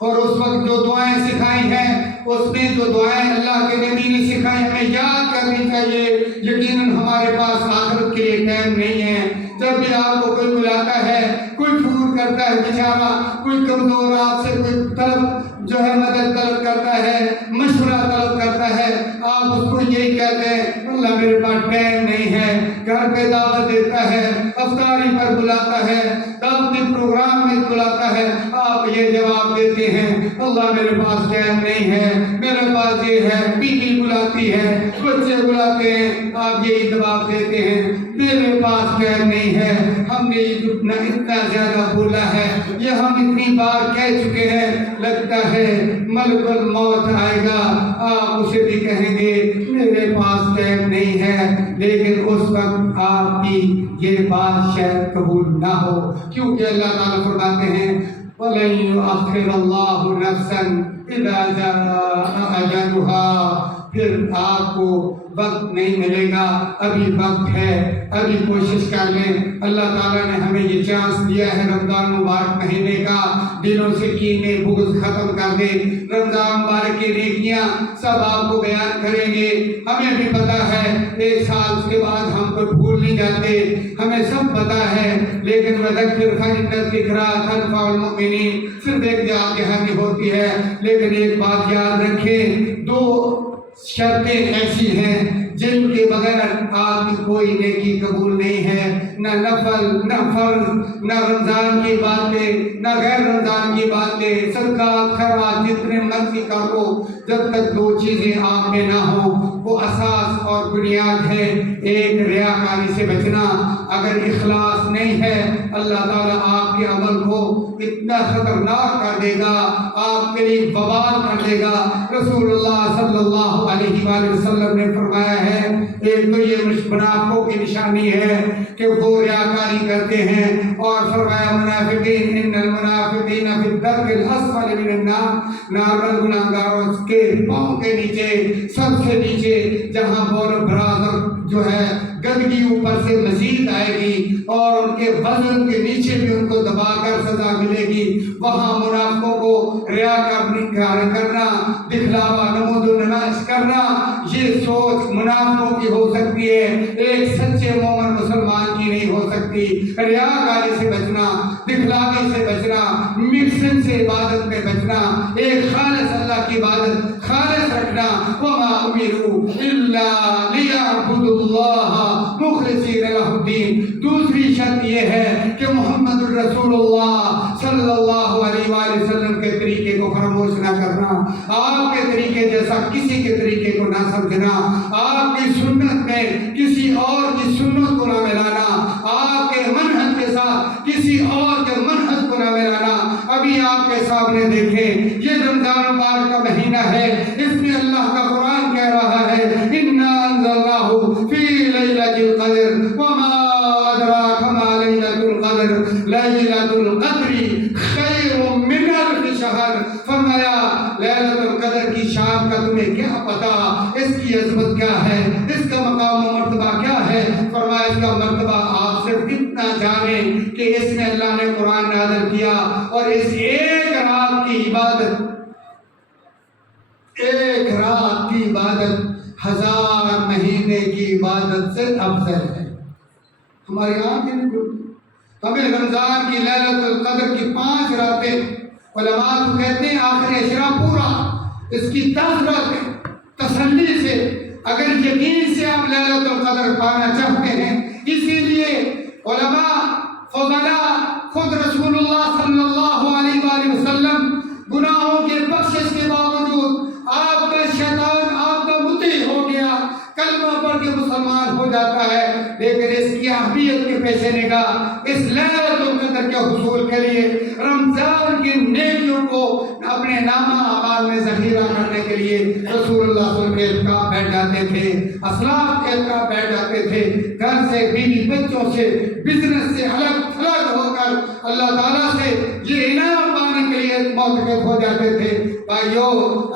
اور اس وقت جو دعائیں سکھائی ہیں اس میں جو دعائیں اللہ کے نبی نے سکھائی ہمیں یاد کرنی چاہیے۔ یقیناً ہمارے پاس آخرت کے لیے ٹائم نہیں ہے۔ جب بھی آپ کو کوئی بلاتا ہے، کوئی فون کرتا ہے بیچارہ، کوئی کمزور آپ سے کوئی طلب جو ہے مدد طلب کرتا ہے، مشورہ طلب کرتا ہے، آپ اس کو یہی کہتے ہیں اللہ میرے پاس ٹائم نہیں ہے۔ گھر پہ دعوت دیتا ہے، افطاری پر بلاتا ہے، دعوتی پروگرام میں بلاتا ہے، آپ یہ جواب دیتے ہیں اللہ میرے پاس ٹائم نہیں ہے، میرے پاس یہ ہے، بیوی بلاتی ہے، بچے بلاتے ہیں، آپ یہی جواب دیتے ہیں میرے پاس ٹائم نہیں ہے۔ ہم نے اتنا زیادہ بولا ہے، یہ ہم اتنی بار کہہ چکے ہیں، لگتا ہے ملک الموت آئے گا آپ اسے بھی کہیں گے میرے پاس ٹائم نہیں ہے، لیکن اس وقت آپ کی یہ بات شاید قبول نہ ہو، کیونکہ اللہ تعالیٰ فرماتے ہیں وَلَن يُؤَخِّرَ اللَّهُ نَفْسًا إِذَا جَاءَ أَجَلُهَا۔ پھر آپ کو وقت نہیں ملے گا، ابھی وقت ہے، ابھی کوشش کر لیں۔ اللہ تعالیٰ نے ہمیں یہ چانس دیا ہے رمضان مبارک مہینے کا، دلوں سے کینے بغض ختم کر دے۔ رمضان مبارک کی نیکیاں سب آپ کو بیان کریں گے، ہمیں بھی پتا ہے ایک سال کے بعد ہم کو بھول نہیں جاتے، ہمیں سب پتا ہے، لیکن وَذَكِّرْ فَإِنَّ الذِّكْرَىٰ تَنفَعُ الْمُؤْمِنِينَ صرف ایک جات دہانی ہوتی ہے، لیکن ایک بات یاد رکھیں، دو شرطیں ایسی ہیں جن کے بغیر آپ کی کوئی نیکی قبول نہیں ہے، نہ نفل، نہ فرض، نہ رمضان کی باتیں، نہ غیر رمضان کی باتیں، صدقات خیرات جتنے مرضی کرو، جب تک دو چیزیں آپ میں نہ ہوں، وہ اساس اور بنیاد ہے۔ ایک ریاکاری سے بچنا، اگر اخلاص نہیں ہے اللہ تعالیٰ آپ کے عمل کو اتنا خطرناک کر دے گا، آپ کے لیے وبال کر دے گا۔ رسول اللہ صلی اللہ علیہ وآلہ وسلم نے فرمایا ہے ایک تو یہ منافقوں کی نشانی ہے کہ وہ ریاکاری کرتے ہیں، اور فرمایا منافقین ان المنافقین فی الدرک الاسفل من النار، نار گناہگاروں کے پاؤں کے نیچے، سب سے نیچے جہاں بول برادر جو ہے گندگی اوپر سے مزید آئے گی اور ان کے وزن کے نیچے بھی ان کو دبا کر سزا ملے گی، وہاں منافقوں کو ریاکاری کرنا، دکھلاوا، نمود و نمائش کرنا، یہ سوچ منافقوں کی ہو سکتی ہے، ایک سچے مومن مسلمان کی نہیں ہو سکتی۔ ریاکاری سے بچنا، دکھلاوے سے بچنا، مکسنگ سے عبادت میں بچنا، ایک خالص اللہ کی عبادت خالص رکھنا۔ وَمَا أُمِرُوا إِلَّا لِيَعْبُدُوا اللَّهَ مُخْلِصِينَ لَهُ الدِّينَ۔ دوسری شرط یہ ہے کہ محمد الرسول اللہ صلی اللہ علیہ وآلہ وسلم کے طریقے کو فراموش نہ کرنا، آپ کے طریقے جیسا کسی کے طریقے کو نہ سمجھنا، آپ کی سنت میں کسی اور کی سنت کو نہ ملانا، آپ کے منہج کے ساتھ کسی اور کے منہج کو نہ ملانا۔ ابھی آپ کے سامنے دیکھیں یہ رمضان مبارک کا مہینہ ہے، اس میں اللہ کا قرآن کہہ رہا ہے اِنَّا أَنزَلْنَاهُ فِي لَيْلَةِ الْقَدْرِ وَمَا أَدْرَاكَ مَا لَيْلَةُ الْقَدْرِ لَيْلَةُ الْقَدْرِ خَيْرٌ مِّنْ أَلْفِ شَهْرٍ۔ فرمایا لیلۃ القدر کی شان کا تمہیں کیا پتا، اس کی عظمت کیا ہے، اس کا مقام و مرتبہ کیا ہے؟ فرمایا اس کا مرتبہ آپ صرف اتنا جانیں کہ اس میں اللہ نے قرآن نازل کیا، اور اس ایک رات کی عبادت، ایک رات کی عبادت 1000 مہینے کی عبادت سے افضل ہے۔ ہماری آنکھیں نہیں کھلتی، ہمیں رمضان کی لیلۃ القدر کی 5 راتیں، علماء تو کہتے ہیں آخر عشرہ پورا، اس کی 10 راتیں تسلی سے، اگر یقین سے آپ لیلۃ القدر پانا چاہتے ہیں، اسی لیے علماء فضلاء خود رسول اللہ صلی اللہ علیہ وآلہ وسلم گناہوں کے بخشش کے باوجود آپ کا شیطان آپ کا مطیع ہو گیا، کلمہ پڑھ کے مسلمان ہو جاتا ہے، لیکن اس کی اہمیت کے پیش نگاہ اس لیلۃ القدر کے حصول کے لیے رمضان کی نیکیوں کو اپنے نامہ اعمال میں ذخیرہ کرنے کے لیے رسول اللہ صلی اللہ علیہ وسلم کے اعتکاف بیٹھ جاتے تھے، اسلاف کے اعتکاف بیٹھ جاتے تھے، گھر سے، بیوی بچوں سے، بزنس سے الگ تھلگ ہو کر اللہ تعالیٰ سے یہ انعام پانے کے لیے معتکف ہو جاتے تھے۔ بھائیو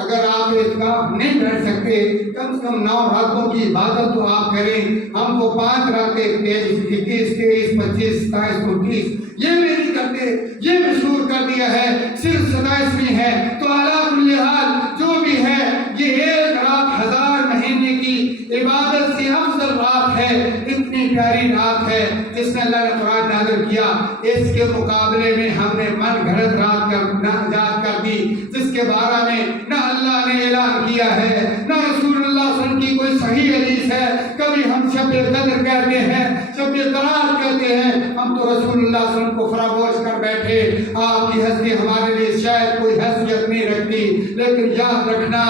اگر آپ اعتکاف نہیں بیٹھ سکتے کم سے کم 9 راتوں کی عبادت تو آپ کریں. ہم کو 5 راتیں 23 21 23 25 27 29 یہ بھی نہیں کرتے. یہ مشہور کر دیا ہے صرف 27ویں ہے. تو علی کل حال جو بھی ہے یہ 1 رات 1000 مہینے کی عبادت سے افضل رات ہے. اتنی پیاری رات ہے جس نے اللہ نے قرآن نازل کیا. اس کے مقابلے میں ہم نے من گھڑت رات ایجاد کر دی جس کے بارے میں نہ اللہ نے اعلان کیا ہے نہ رسول اللہ صلی اللہ علیہ وسلم کی کوئی صحیح حدیث ہے. کبھی ہم شب قدر کہتے ہیں شب قرار کہتے ہیں. ہم تو رسول اللہ صلی اللہ علیہ وسلم کو فراموش کر بیٹھے. آپ کی ہستی ہمارے لیے شاید کوئی حیثیت نہیں رکھتی لیکن یاد رکھنا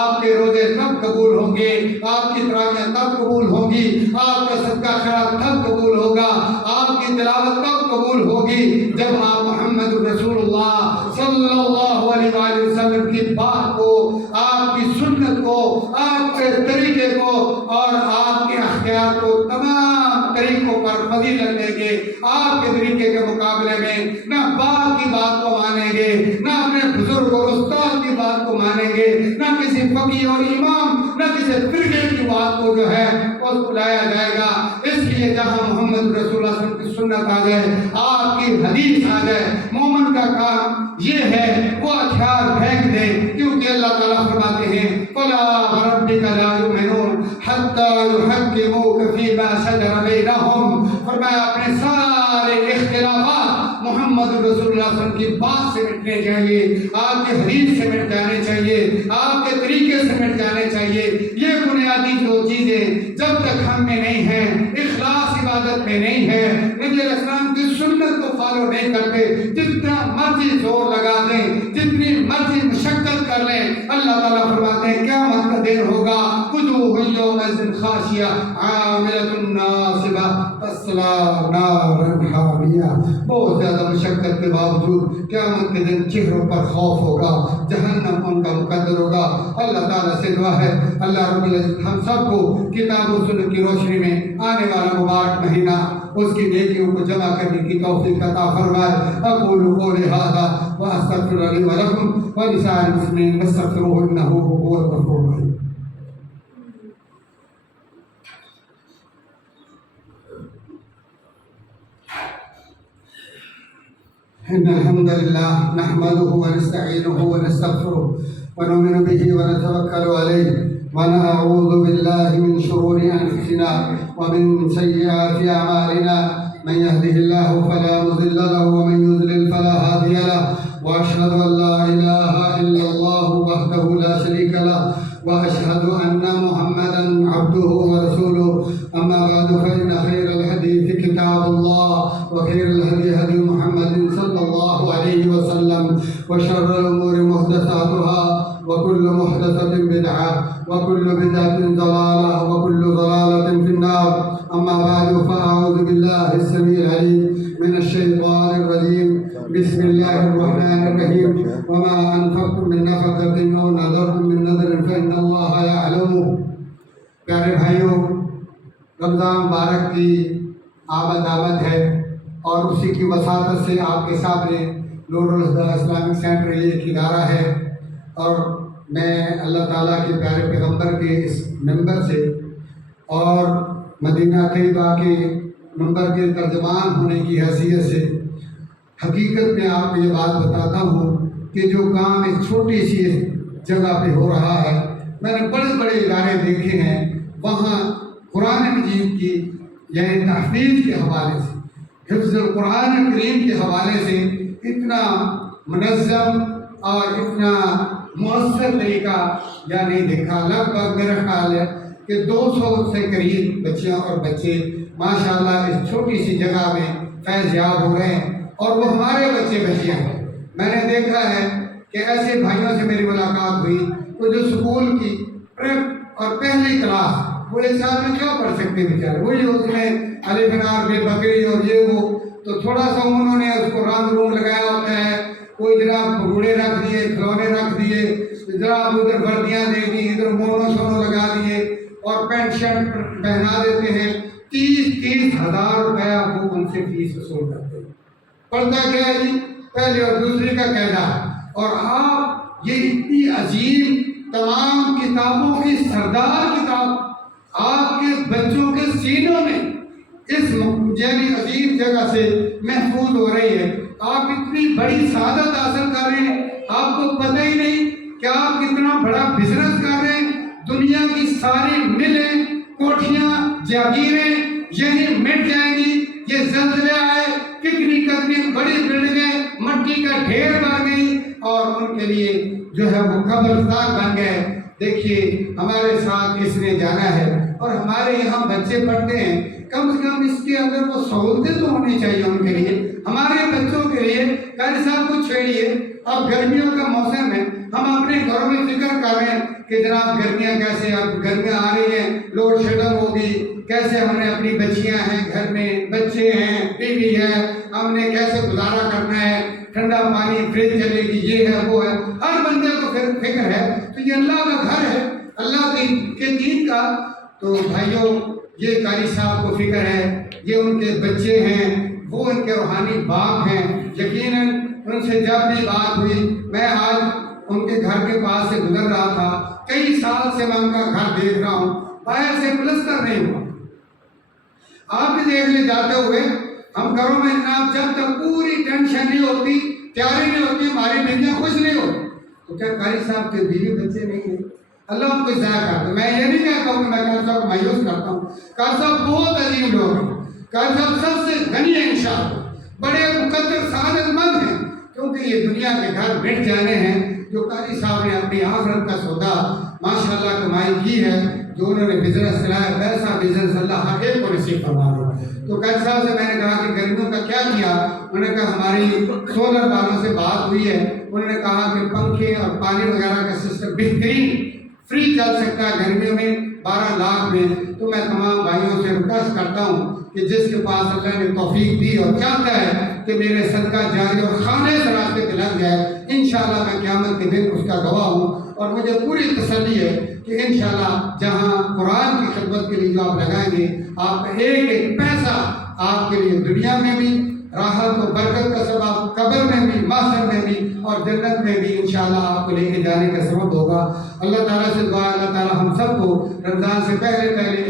آپ کے روزے تب قبول ہوں گے, آپ کی تراویح تب قبول ہوں گی, آپ کا صدقہ خیرات تب قبول ہوگا, آپ کی تلاوت تب قبول ہوگی جب آپ محمد رسول اللہ صلی اللہ علیہ وآلہ وسلم کی بات کو, آپ کی سنت کو, آپ کے طریقے کو اور آپ کے اختیار کو تمام طریقوں پر فضیلت دیں گے. آپ کے طریقے کے مقابلے میں نہ باپ کی بات کو مانیں گے, نہ اپنے بزرگ اور استاد کی بات کو مانیں گے, نہ کسی فقیہ اور امام, نہ کسی فرقے کی بات کو جو ہے اس کو لایا جائے گا. اس لیے جہاں محمد رسول اللہ صلی اللہ علیہ وسلم کی سنت آ جائے, آپ کی حدیث آ جائے, مومن کا کام یہ ہے وہ ہتھیار پھینک دے. کیونکہ اللہ تعالیٰ فرماتے ہیں فَلَا وَرَبِّكَ لَا يُؤْمِنُونَ حَتَّى يُحَكِّمُوكَ فِي مَا شَجَرَ بَيْنَهُمْ. فرمایا اپنے سارے اختلافات محمد رسول اللہ صلی اللہ علیہ وسلم کی بات سے مٹنے چاہیے, آپ کے حدیث سے مٹ جانے چاہیے, آپ کے طریقے سے مٹ جانے چاہیے. یہ بنیادی 2 چیزیں جب تک ہم میں نہیں ہیں, اخلاص عبادت میں نہیں ہے, نبی علیہ السلام کی سنت کو فالو نہیں کرتے, جتنا مرضی زور لگا دیں, جتنی مرضی مشقت کر لیں, اللہ تعالیٰ فرماتے ہیں قیامت کا دن ہوگا وجوہ یومئذ خاشعہ عاملۃ ناصبہ تصلیٰ نارا حامیہ. بہت زیادہ مشقت کے باوجود قیامت کے دن چہروں پر خوف ہوگا, جہنم ان کا مقدر ہوگا. اللہ تعالیٰ سے دعا ہے اللہ رب العزت ہم سب کو کتاب و سنت کی روشنی میں آنے والا مبارک مہینہ اس کی نیکیوں کو جمع کرنے کی توفیق عطا فرمائے. اقول قولی ھذا واستغفر لی ولکم ولسائر المسلمین فاستغفروہ انہ هو الغفور الرحیم. إن الحمد لله نحمده ونستعينه ونستغفره ونؤمن به ونتوكل عليه ونعوذ بالله من شرور أنفسنا ومن سيئات أعمالنا. من يهده الله فلا مضل له ومن يضلل فلا هادي له, وأشهد أن لا إله إلا الله وحده لا شريك له, وأشهد أن محمدا عبده ورسوله. أما بعد فإن خير الحديث كتاب الله وخير الهدي هدي محمد صلى الله عليه وسلم, وشر الأمور محدثاتها وكل محدثة بدعة وكل بدعة ضلالة وكل ضلالة في النار. أما بعد فأعوذ بالله السميع العليم من الشيطان الرجيم. بسم الله الرحمن الرحيم. وما أنفقتم من نفقة أو نذرتم من نذر فإن الله يعلمه. پیارے بھائیوں, رمضان مبارک کی آمد ہے اور اسی کی وساطت سے آپ کے سامنے نور الہدیٰ اسلامک سینٹر یہ ایک ادارہ ہے, اور میں اللہ تعالیٰ کے پیارے پیغمبر کے اس منبر سے اور مدینہ طیبہ کے منبر کے ترجمان ہونے کی حیثیت سے حقیقت میں آپ کو یہ بات بتاتا ہوں کہ جو کام ایک چھوٹی سی جگہ پہ ہو رہا ہے, میں نے بڑے بڑے ادارے دیکھے ہیں وہاں قرآن مجید کی یعنی تحفیظ کے حوالے سے, حفظ القرآن کریم کے حوالے سے اتنا منظم اور اتنا مؤثر طریقہ یا نہیں دیکھا. لگ بھگ میرا خیال ہے کہ 200 سے قریب بچیاں اور بچے ماشاءاللہ اس چھوٹی سی جگہ میں فیض یاب ہو رہے ہیں, اور وہ ہمارے بچے بچیاں ہیں. میں نے دیکھا ہے کہ ایسے بھائیوں سے میری ملاقات ہوئی تو جو سکول کی پریپ اور پہلی کلاس وہ ایک سال میں کیا پڑھ سکتے بیچارے, وہی اس میں الف نار بے بکری اور یہ وہ, تو تھوڑا سا انہوں نے اس کو رنگ رونگ لگایا ہوتا ہے, کوئی جناب گھوڑے رکھ دیے, کھلونے رکھ دیے, جناب ادھر وردیاں دے دی, ادھر مونو سونو لگا دیے اور پینٹ شرٹ پہنا دیتے ہیں. 30 ہزار روپیہ وہ ان سے فیس وصول کرتے ہیں. پڑھتا کیا ہے جی, پہلی اور دوسری کا قاعدہ, اور آپ یہ اتنی عظیم تمام کتابوں کی سردار کتاب آپ کے بچوں کے سینوں میں اس یعنی عظیم جگہ سے محفوظ ہو رہی ہے. آپ اتنی بڑی سعادت حاصل کر رہے ہیں, آپ کو پتہ ہی نہیں کہ آپ کتنا بڑا بزنس کر رہے ہیں. دنیا کی ساری ملیں, کوٹھیاں, جاگیریں یہی مٹ جائیں گی. یہ زلزلے آئے, کتنی بڑی بلڈنگیں مٹی کا ڈھیر بن گئی اور ان کے لیے جو ہے وہ قبرستان بن گئے. دیکھیے ہمارے ساتھ اس نے جانا ہے اور ہمارے یہاں بچے پڑھتے ہیں, کم سے کم اس کے اندر وہ سہولتیں تو ہونی چاہیے ان کے لیے, ہمارے بچوں کے لیے. قاری صاحب کو چھیڑیے. اب گرمیوں کا موسم ہے, ہم اپنے گھروں میں فکر کر رہے ہیں کہ جناب گرمیاں کیسے, اب گرمیاں آ رہی ہیں, لوڈ شیڈنگ ہوگی, کیسے ہم نے اپنی بچیاں ہیں گھر میں, بچے ہیں, ٹی وی ہے, ہم نے کیسے گزارا کرنا ہے, ٹھنڈا پانی فریج چلے گی, یہ ہے وہ ہے. ہر بندے کو فکر ہے. تو یہ اللہ کا گھر ہے, اللہ کے دین کا. تو بھائیوں یہ قاری صاحب کو فکر ہے, یہ ان کے بچے ہیں, وہ ان کے روحانی باپ ہیں. یقیناً ان سے جب بھی بات ہوئی, میں آج ان کے گھر کے پاس سے گزر رہا تھا, کئی سال سے میں ان کا گھر دیکھ رہا ہوں, باہر سے پلستر نہیں ہوا. آپ بھی دیکھ لے جاتے ہوئے, ہم گھروں میں جناب جب تک پوری ٹینشن نہیں ہوتی, تیاری نہیں ہوتی, ہماری بیٹیاں خوش نہیں ہوتی. تو کیا قاری صاحب کے بیوی بچے نہیں ہیں؟ اللہ ان کو ضائع کرتا. میں یہ نہیں کہتا ہوں کہ میں قاری صاحب کو مایوس کرتا ہوں. قاری صاحب بہت عظیم لوگ ہیں, قاری صاحب سب سے غنی ہیں انشاءاللہ, بڑے مقدر سعادت مند ہیں, کیونکہ یہ دنیا کے گھر مٹ جانے ہیں. جو قاری صاحب نے اپنی آخرت کا سودا ماشاءاللہ کمائی کی ہے, جو انہوں نے بزنس چلایا, پیسہ بزنس اللہ ہر ایک کو نصیب فرما دے. تو قاری صاحب سے میں نے کہا کہ گرمیوں کا کیا کیا؟ انہوں نے کہا ہماری سولر والوں سے بات ہوئی ہے, انہوں نے کہا کہ پنکھے اور پانی وغیرہ کا سسٹم بہترین فری چل سکتا ہے گرمیوں میں 12 لاکھ میں. تو میں تمام بھائیوں سے ریکویسٹ کرتا ہوں کہ جس کے پاس اللہ نے توفیق دی اور چاہتا ہے کہ میرے صدقہ جاری اور خانے سے راستے پہ لگ جائے, انشاءاللہ میں قیامت کے دن اس کا گواہ ہوں. اور مجھے پوری تسلی ہے کہ انشاءاللہ جہاں قرآن کی خدمت کے لیے جو آپ لگائیں گے, آپ کا ایک ایک پیسہ آپ کے لیے دنیا میں بھی راحت و برکت کا سبب, قبر میں بھی, محشر میں بھی اور جنت میں بھی انشاءاللہ آپ کو لے کے جانے کا سبب ہوگا. اللہ تعالیٰ سے دعا, اللہ تعالیٰ ہم سب کو رمضان سے پہلے